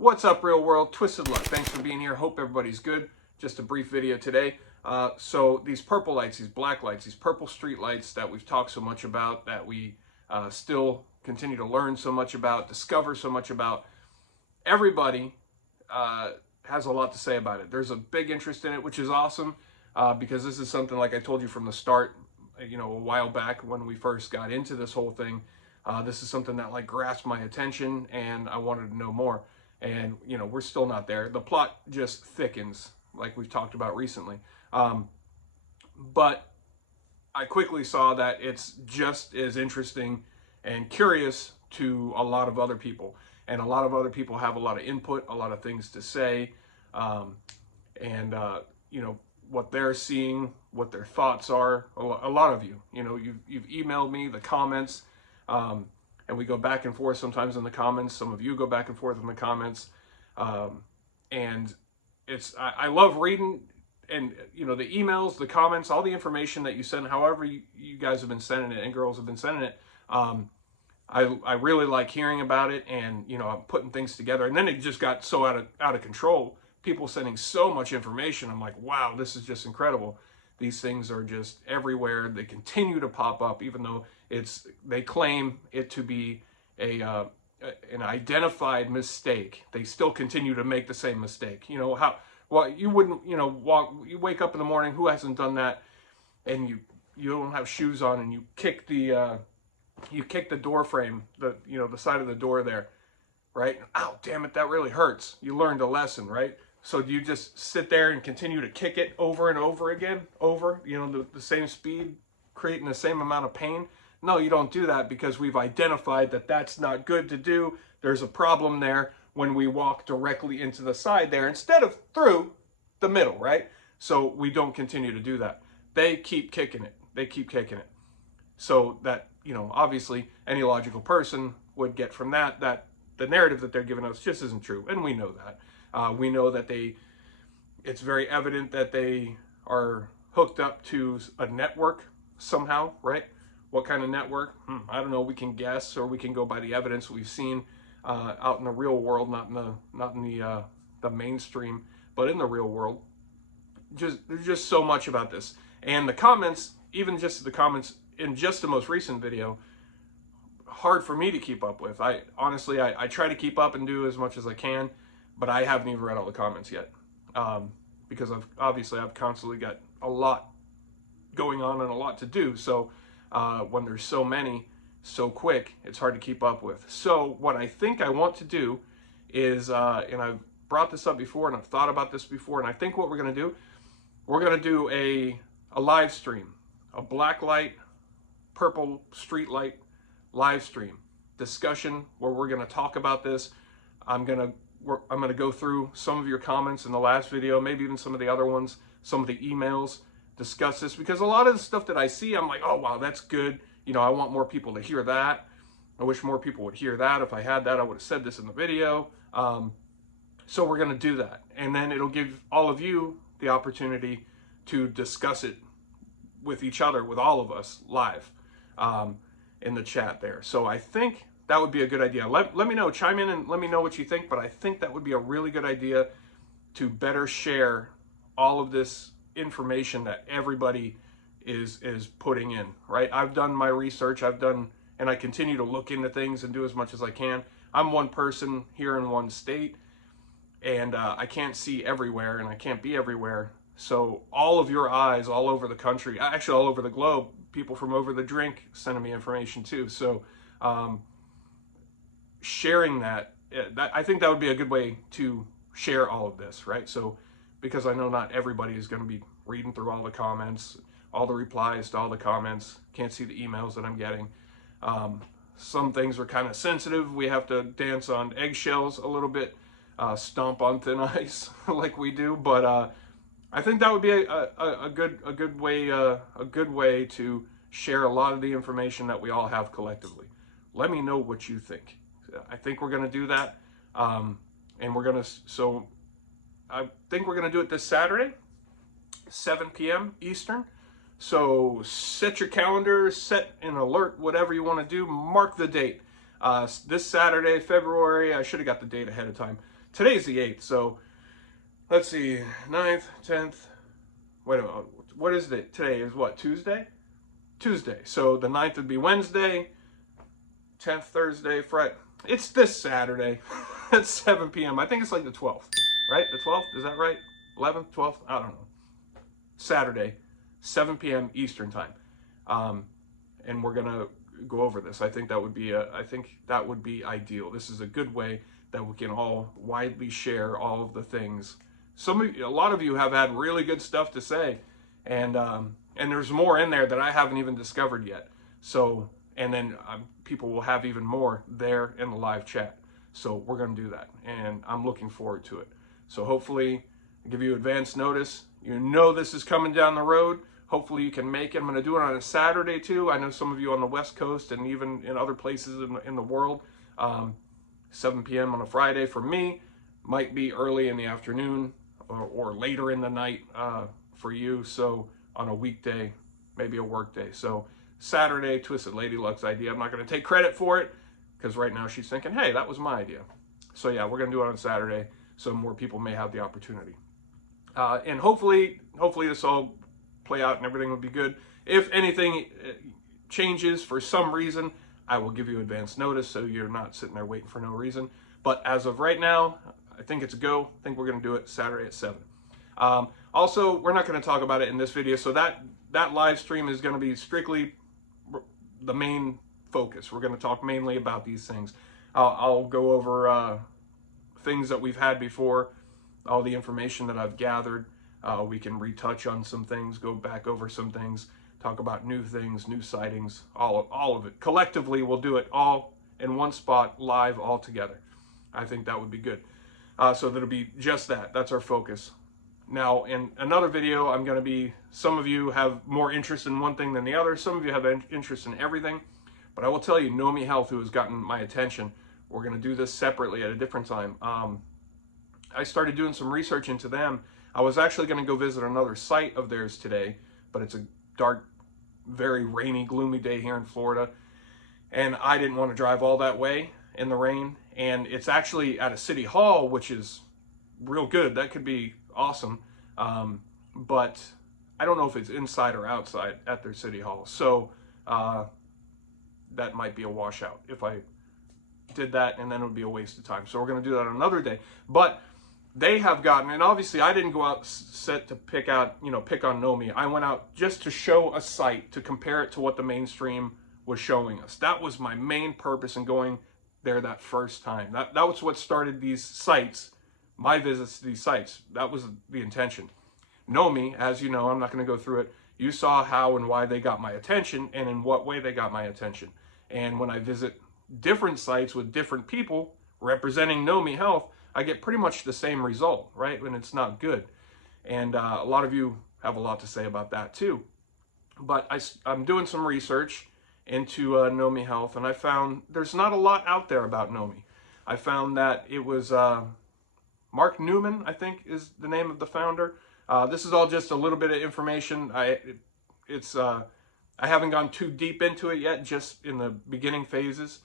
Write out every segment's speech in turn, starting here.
What's up, real world? Twisted Luck. Thanks for being here. Hope everybody's good. Just a brief video today. So these purple lights, these black lights, these purple street lights that we've talked so much about, that we still continue to learn so much about, discover so much about, everybody has a lot to say about it. There's a big interest in it, which is awesome, because this is something, like I told you from the start, a while back when we first got into this whole thing. This is something that grasped my attention, and I wanted to know more. And, we're still not there. The plot just thickens, like we've talked about recently. But I quickly saw that it's just as interesting and curious to a lot of other people. And a lot of other people have a lot of input, a lot of things to say. What they're seeing, what their thoughts are. A lot of you, you've emailed me the comments. And we go back and forth sometimes in the comments. Some of you go back and forth in the comments. And I love reading and, the emails, the comments, all the information that you send, however you guys have been sending it and girls have been sending it. I really like hearing about it, and, I'm putting things together. And then it just got so out of control. People sending so much information. I'm like, wow, this is just incredible. These things are just everywhere. They continue to pop up, even though they claim it to be an identified mistake. They still continue to make the same mistake. You wouldn't, you wake up in the morning, who hasn't done that? And you don't have shoes on, and you kick the door frame, the side of the door there, right? Ow, damn it, that really hurts. You learned a lesson, right? So do you just sit there and continue to kick it over and over again, the same speed, creating the same amount of pain? No, you don't do that, because we've identified that that's not good to do. There's a problem there when we walk directly into the side there instead of through the middle, right? So we don't continue to do that. They keep kicking it. They keep kicking it. So that, obviously any logical person would get from that the narrative that they're giving us just isn't true. And we know that. We know that it's very evident that they are hooked up to a network somehow, right? What kind of network? I don't know. We can guess, or we can go by the evidence we've seen out in the real world, not in the mainstream, but in the real world. There's just so much about this. And the comments, even just the comments in just the most recent video, hard for me to keep up with. I honestly try to keep up and do as much as I can, but I haven't even read all the comments yet, because I've constantly got a lot going on and a lot to do. So when there's so many so quick, it's hard to keep up with. So what I think I want to do is, and I've brought this up before, and I've thought about this before, and I think what we're going to do a live stream, a black light, purple street light live stream discussion, where we're going to talk about this. I'm going to go through some of your comments in the last video, maybe even some of the other ones, some of the emails, discuss this, because a lot of the stuff that I see, I'm like, oh, wow, that's good. I want more people to hear that. I wish more people would hear that. If I had that, I would have said this in the video. So we're going to do that. And then it'll give all of you the opportunity to discuss it with each other, with all of us live in the chat there. So I think that would be a good idea. Let me know, chime in and let me know what you think, but I think that would be a really good idea to better share all of this information that everybody is putting in, right? I've done my research, and I continue to look into things and do as much as I can. I'm one person here in one state, and I can't see everywhere, and I can't be everywhere. So all of your eyes all over the country, actually all over the globe, people from over the drink sending me information too. So sharing that, I think that would be a good way to share all of this, right? So, because I know not everybody is going to be reading through all the comments, all the replies to all the comments, can't see the emails that I'm getting. Some things are kind of sensitive. We have to dance on eggshells a little bit, stomp on thin ice like we do. But I think that would be a good way to share a lot of the information that we all have collectively. Let me know what you think. I think we're going to do that, and I think we're going to do it this Saturday, 7 p.m. Eastern. So set your calendar, set an alert, whatever you want to do, mark the date. This Saturday, February, I should have got the date ahead of time. Today's the 8th, so let's see, 9th, 10th, wait a minute, what is it? Today is what, Tuesday? Tuesday, so the 9th would be Wednesday, 10th, Thursday, Friday. It's this Saturday at 7 p.m. I think it's like the 12th, right? The 12th, is that right? 11th, 12th, I don't know. Saturday, 7 p.m. Eastern time. And we're gonna go over this. I think that would be ideal. This is a good way that we can all widely share all of the things. A lot of you have had really good stuff to say, and there's more in there that I haven't even discovered yet. So, and then people will have even more there in the live chat. So we're gonna do that, and I'm looking forward to it. So hopefully, I'll give you advance notice. You know this is coming down the road. Hopefully you can make it. I'm going to do it on a Saturday too. I know some of you on the West Coast and even in other places in the world. 7 p.m. on a Friday for me. Might be early in the afternoon or later in the night for you. So on a weekday, maybe a work day. So Saturday, Twisted Lady Luck's idea. I'm not going to take credit for it because right now she's thinking, hey, that was my idea. So yeah, we're going to do it on Saturday so more people may have the opportunity. And hopefully this all play out and everything will be good. If anything changes for some reason, I will give you advance notice so you're not sitting there waiting for no reason. But as of right now, I think it's a go. I think we're going to do it Saturday at 7. Also, we're not going to talk about it in this video, so that live stream is going to be strictly the main focus. We're going to talk mainly about these things. I'll go over things that we've had before, all the information that I've gathered. We can retouch on some things, go back over some things, talk about new things, new sightings, all of it. Collectively, we'll do it all in one spot, live, all together. I think that would be good. So that'll be just that. That's our focus. Now, in another video, some of you have more interest in one thing than the other. Some of you have interest in everything. But I will tell you, Nomi Health, who has gotten my attention, we're going to do this separately at a different time. I started doing some research into them. I was actually going to go visit another site of theirs today, but it's a dark, very rainy, gloomy day here in Florida, and I didn't want to drive all that way in the rain. And it's actually at a city hall, which is real good. That could be awesome, but I don't know if it's inside or outside at their city hall. So that might be a washout if I did that, and then it would be a waste of time. So we're going to do that another day. But they have gotten, and obviously I didn't go out set to pick on Nomi. I went out just to show a site, to compare it to what the mainstream was showing us. That was my main purpose in going there that first time. That was what started these sites, my visits to these sites. That was the intention. Nomi, as you know, I'm not going to go through it. You saw how and why they got my attention and in what way they got my attention. And when I visit different sites with different people representing Nomi Health, I get pretty much the same result, right? When it's not good. And a lot of you have a lot to say about that too. But I'm doing some research into Nomi Health, and I found there's not a lot out there about Nomi. I found that it was Mark Newman, I think is the name of the founder. This is all just a little bit of information. I haven't gone too deep into it yet, just in the beginning phases.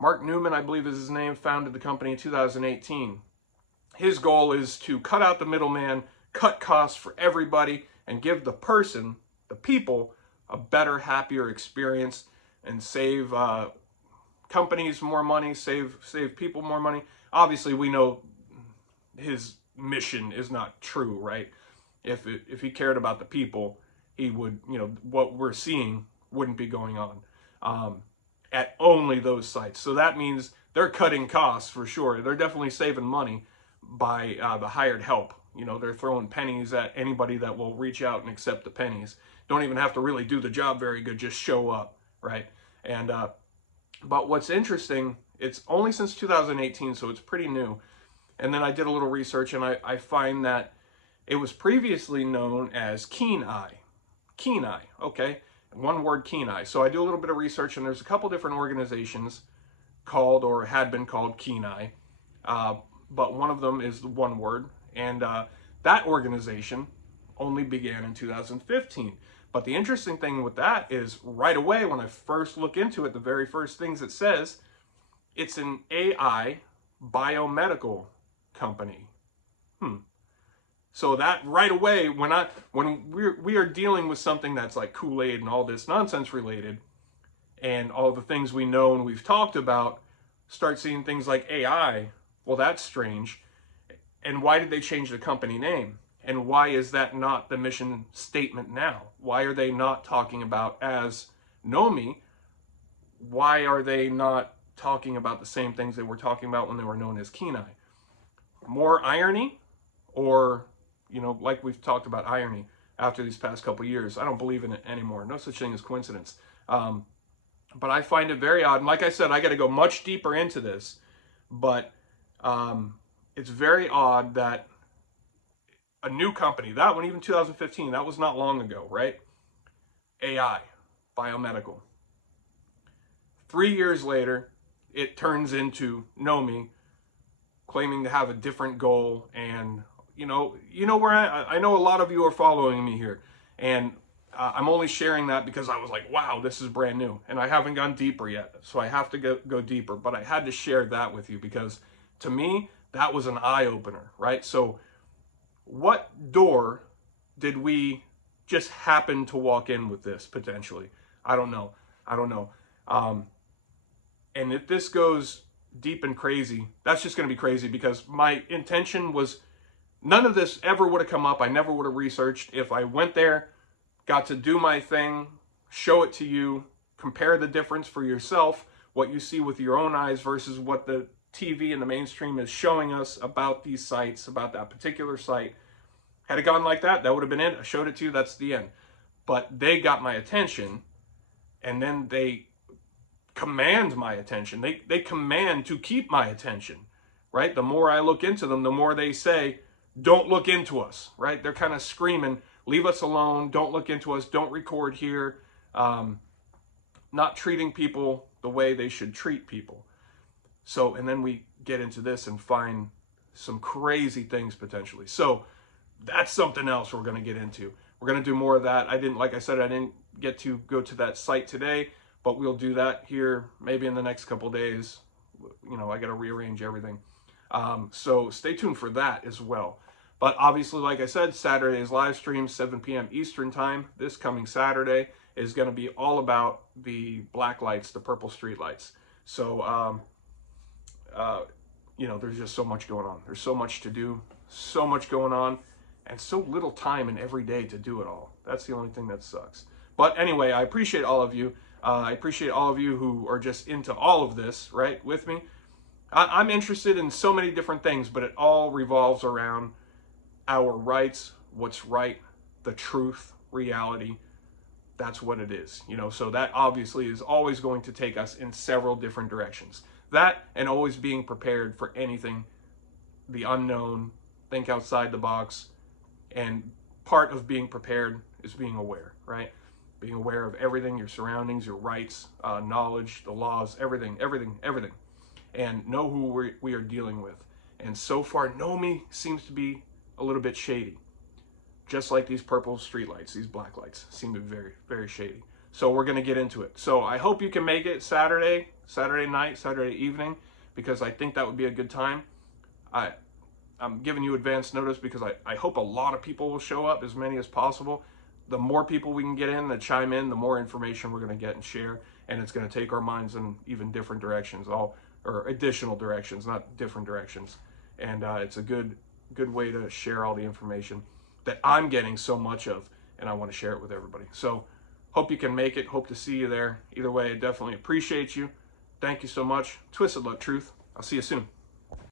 Mark Newman, I believe is his name, founded the company in 2018. His goal is to cut out the middleman, cut costs for everybody, and give the person, the people, a better, happier experience, and save companies more money, save people more money. Obviously, we know his mission is not true, right? If he cared about the people, he would, what we're seeing wouldn't be going on at only those sites. So that means they're cutting costs for sure. They're definitely saving money by the hired help. They're throwing pennies at anybody that will reach out and accept the pennies. Don't even have to really do the job very good, just show up, right? And but what's interesting, it's only since 2018, so it's pretty new. And then I did a little research, and I find that it was previously known as Keen Eye. Keen Eye, okay? One word, Keen Eye. So I do a little bit of research, and there's a couple different organizations called or had been called Keen Eye, but one of them is one word, and that organization only began in 2015. But the interesting thing with that is right away when I first look into it, the very first things it says It's an AI biomedical company. So that right away, when we are dealing with something that's like Kool-Aid and all this nonsense related, and all the things we know and we've talked about, start seeing things like AI. Well, that's strange. And why did they change the company name? And why is that not the mission statement now? Why are they not talking about as Nomi? Why are they not talking about the same things they were talking about when they were known as Kenai? More irony? Or, like we've talked about irony after these past couple years. I don't believe in it anymore. No such thing as coincidence. But I find it very odd. And like I said, I got to go much deeper into this. But it's very odd that a new company, that one, even 2015, that was not long ago, right? AI, biomedical. 3 years later, it turns into Nomi, claiming to have a different goal. And, you know where I know a lot of you are following me here. And I'm only sharing that because I was like, wow, this is brand new. And I haven't gone deeper yet. So I have to go deeper. But I had to share that with you because to me, that was an eye-opener, right? So what door did we just happen to walk in with this potentially? I don't know. And if this goes deep and crazy, that's just going to be crazy because my intention was none of this ever would have come up. I never would have researched. If I went there, got to do my thing, show it to you, compare the difference for yourself, what you see with your own eyes versus what the TV and the mainstream is showing us about these sites, about that particular site. Had it gone like that, that would have been it. I showed it to you, that's the end. But they got my attention, and then they command my attention. They command to keep my attention, right? The more I look into them, the more they say, don't look into us, right? They're kind of screaming, leave us alone, don't look into us, don't record here, not treating people the way they should treat people. So, and then we get into this and find some crazy things potentially. So that's something else we're going to get into. We're going to do more of that. Like I said, I didn't get to go to that site today, but we'll do that here maybe in the next couple days. I got to rearrange everything. So stay tuned for that as well. But obviously, like I said, Saturday's live stream, 7 p.m. Eastern time, this coming Saturday, is going to be all about the black lights, the purple street lights. So, there's just so much going on. There's so much to do, so much going on, and so little time in every day to do it all. That's the only thing that sucks. But anyway, I appreciate all of you. I appreciate all of you who are just into all of this, right, with me. I'm interested in so many different things, but it all revolves around our rights, what's right, the truth, reality. That's what it is, so that obviously is always going to take us in several different directions. That and always being prepared for anything, the unknown, think outside the box. And part of being prepared is being aware, right? Being aware of everything, your surroundings, your rights, knowledge, the laws, everything. And know who we are dealing with. And so far, Nomi seems to be a little bit shady. Just like these purple streetlights, these black lights seem to be very, very shady. So we're going to get into it. So I hope you can make it Saturday night, Saturday evening, because I think that would be a good time. I'm giving you advance notice because I hope a lot of people will show up, as many as possible. The more people we can get in that chime in, the more information we're going to get and share. And it's going to take our minds in even different directions, or additional directions, not different directions. And it's a good way to share all the information that I'm getting so much of, and I want to share it with everybody. So hope you can make it. Hope to see you there. Either way, I definitely appreciate you. Thank you so much. Twisted Luck Truth. I'll see you soon.